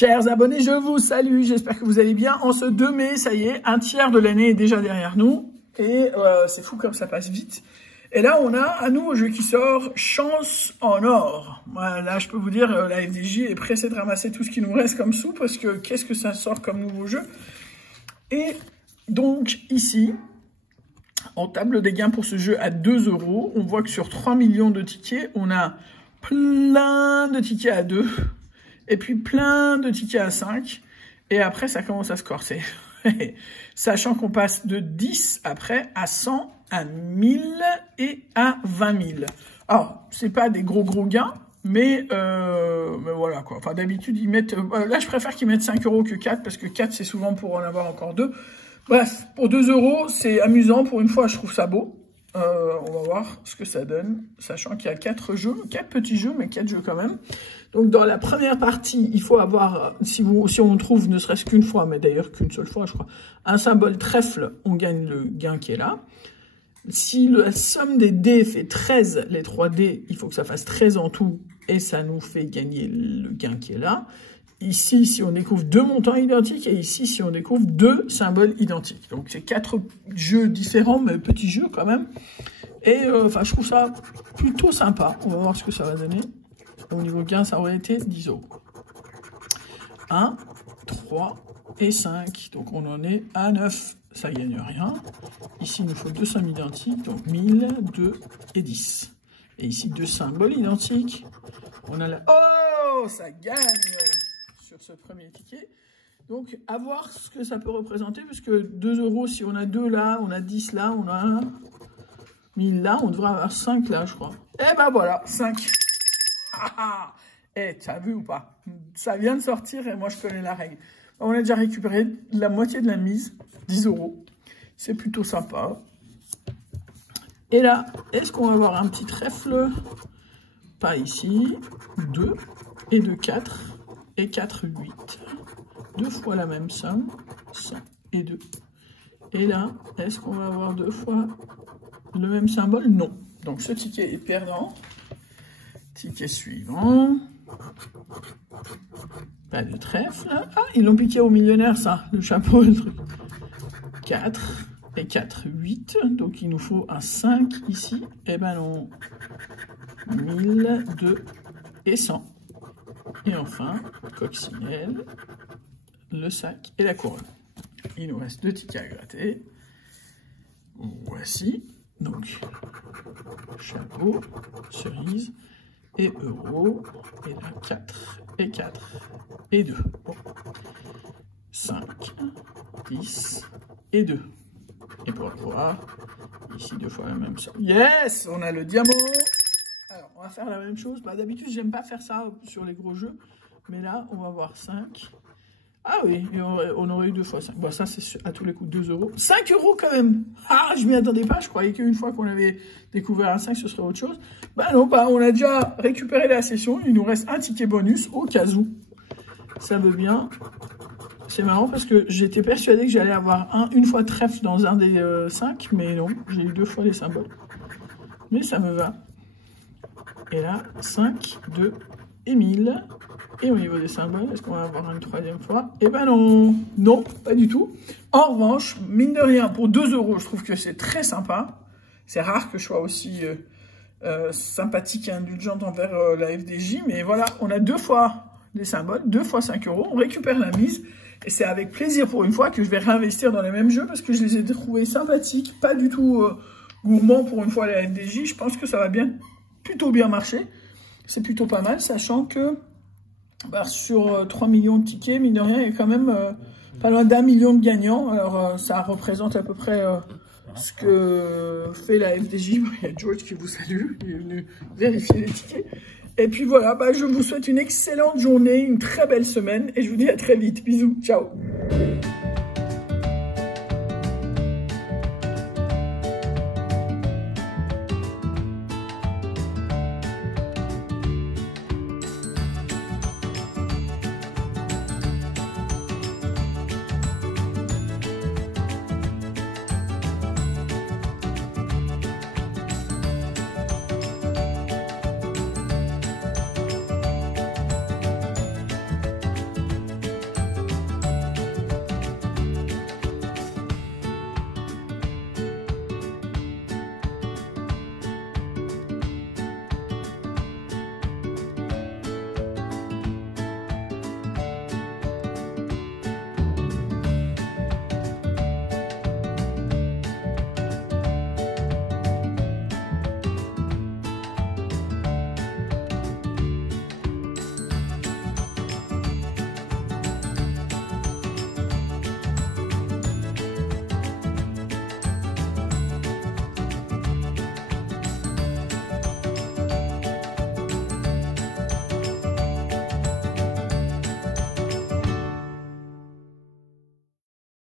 Chers abonnés, je vous salue, j'espère que vous allez bien. En ce 2 mai, ça y est, un tiers de l'année est déjà derrière nous. Et c'est fou comme ça passe vite. Et là, on a un nouveau jeu qui sort, Chance en or. Voilà, là, je peux vous dire, la FDJ est pressée de ramasser tout ce qui nous reste comme sous, parce que qu'est-ce que ça sort comme nouveau jeu. Et donc, ici, en table des gains pour ce jeu à 2 €, on voit que sur 3 millions de tickets, on a plein de tickets à 2, et puis plein de tickets à 5, et après, ça commence à se corser. Sachant qu'on passe de 10 après à 100, à 1000 et à 20 000. Alors, c'est pas des gros gains, mais voilà quoi. Enfin, d'habitude, ils mettent... là, je préfère qu'ils mettent 5 € que 4, parce que 4, c'est souvent pour en avoir encore 2. Bref, pour 2 €, c'est amusant. Pour une fois, je trouve ça beau. On va voir ce que ça donne, sachant qu'il y a 4 jeux, 4 petits jeux, mais 4 jeux quand même. Donc, dans la première partie, il faut avoir, si on trouve ne serait-ce qu'une fois, mais d'ailleurs qu'une seule fois, je crois, un symbole trèfle, on gagne le gain qui est là. Si la somme des dés fait 13, les 3 dés, il faut que ça fasse 13 en tout, et ça nous fait gagner le gain qui est là. Ici, si on découvre 2 montants identiques, et ici, si on découvre 2 symboles identiques. Donc, c'est 4 jeux différents, mais petits jeux quand même. Et enfin, je trouve ça plutôt sympa. On va voir ce que ça va donner. Au niveau gain, ça aurait été 10 €. 1, 3 et 5. Donc, on en est à 9. Ça gagne rien. Ici, il nous faut 2 sommes identiques. Donc, 1000, 2 et 10. Et ici, 2 symboles identiques. On a la... Oh, ça gagne sur ce premier ticket. Donc, à voir ce que ça peut représenter, parce que 2 €, si on a 2 là, on a 10 là, on a 1000 là, on devrait avoir 5 là, je crois. Et ben voilà, 5. Eh, tu as vu ou pas? Ça vient de sortir et moi, je connais la règle. On a déjà récupéré la moitié de la mise, 10 €. C'est plutôt sympa. Et là, est-ce qu'on va avoir un petit trèfle? Pas ici. 2 et 2, 4. Et 4, 8. 2 fois la même somme. 100 et 2. Et là, est-ce qu'on va avoir 2 fois le même symbole? Non. Donc ce ticket est perdant. Ticket suivant. Pas de trèfle. Ah, ils l'ont piqué au millionnaire, ça. Le chapeau, le truc. 4 et 4, 8. Donc il nous faut un 5 ici. Eh ben non. 1000, 2 et 100. Et enfin, coccinelle, le sac et la couronne. Il nous reste 2 tickets à gratter. Voici. Donc, chapeau, cerise et euro. Et là, 4 et 4 et 2. Bon. 5, 10 et 2. Et pour le voir, ici 2 fois la même somme. Yes! On a le diamant! Alors, on va faire la même chose. Bah, d'habitude, j'aime pas faire ça sur les gros jeux. Mais là, on va voir 5. Ah oui, et on aurait eu 2 fois 5. Bon, ça, c'est à tous les coups 2 €. 5 € quand même. Ah, je m'y attendais pas. Je croyais qu'une fois qu'on avait découvert un 5, ce serait autre chose. Bah non, bah, on a déjà récupéré la session. Il nous reste un ticket bonus au cas où. Ça veut bien. C'est marrant parce que j'étais persuadé que j'allais avoir une fois trèfle dans un des 5. Mais non, j'ai eu 2 fois les symboles. Mais ça me va. Et là, 5, 2 et 1000. Et au niveau des symboles, est-ce qu'on va avoir une 3e fois? Eh ben non, non, pas du tout. En revanche, mine de rien, pour 2 €, je trouve que c'est très sympa. C'est rare que je sois aussi sympathique et indulgente envers la FDJ. Mais voilà, on a 2 fois les symboles, 2 fois 5 €. On récupère la mise. Et c'est avec plaisir pour une fois que je vais réinvestir dans les mêmes jeux parce que je les ai trouvés sympathiques, pas du tout gourmands pour une fois la FDJ. Je pense que ça va plutôt bien marcher. C'est plutôt pas mal, sachant que bah, sur 3 millions de tickets, mine de rien, il y a quand même pas loin d'1 million de gagnants. Alors, ça représente à peu près ce que fait la FDJ. Il y a George qui vous salue, il est venu vérifier les tickets. Et puis voilà, bah, je vous souhaite une excellente journée, une très belle semaine, et je vous dis à très vite. Bisous, ciao.